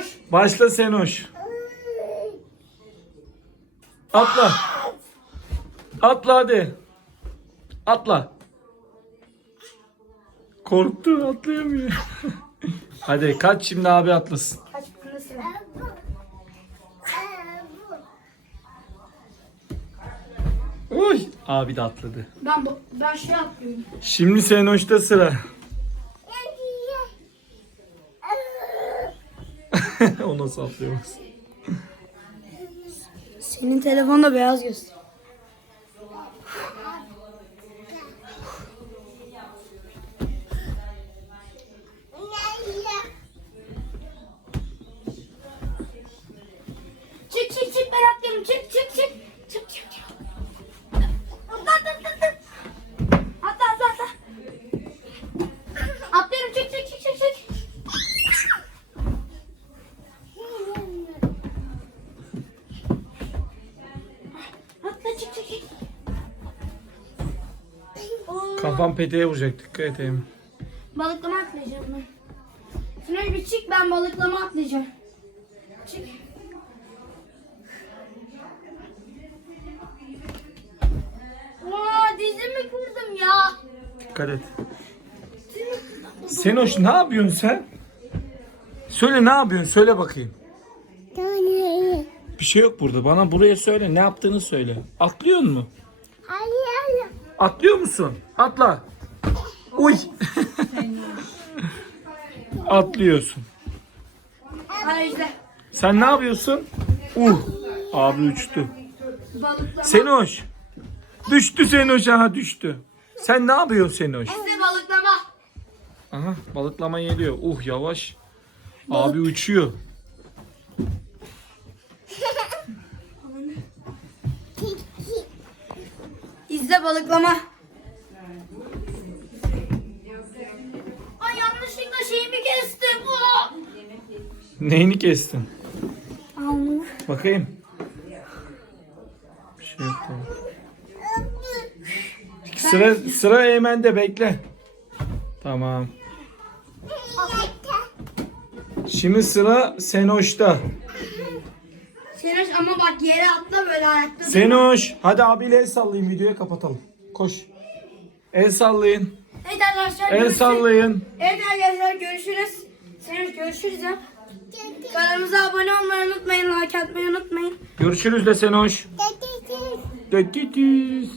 Senoş. Başla Senoş. Atla. Atla hadi. Atla. Korktu atlayamıyor. hadi kaç şimdi abi atlasın. Uy. Abi de atladı. Ben ben şey atlıyorum. Şimdi Senoş'ta sıra. O nasıl atlayamaz? Senin telefonda beyaz gösteriyor. Kafam peteğe vuracak dikkat Eymen. Balıklama atlayacağım ben. Şuna bir çık ben balıklama atlayacağım. Çık. Aa dizimi kırdım ya. Dikkat et. Senoş ne yapıyorsun sen? Söyle ne yapıyorsun? Söyle bakayım. Bir şey yok burada. Bana buraya söyle. Ne yaptığını söyle. Atlıyor mu? Atlıyor musun? Atla. Uy. Atlıyorsun. Sen ne yapıyorsun? Uh. Abi uçtu. Senoş. Düştü Senoş. Aha düştü. Sen ne yapıyorsun Senoş? İşte balıklama. Aha balıklama geliyor. Uh yavaş. Abi uçuyor. İzle balıklama. Ay yanlışlıkla şeyimi kestim. Neyini kestin? Alnını. Bakayım. Bir şey yok tamam. Sıra sıra Eymen'de bekle. Tamam. Şimdi sıra Senoş'ta. Senoş ama bak yere atla böyle ayakta. Senoş. Hadi abiyle el sallayın videoyu kapatalım. Koş. El sallayın. Evet arkadaşlar El görüşürüz. sallayın. Evet arkadaşlar görüşürüz. Senoş görüşürüz ya. Kanalımıza abone olmayı unutmayın. Like atmayı unutmayın. Görüşürüz de Senoş. Dökütüz.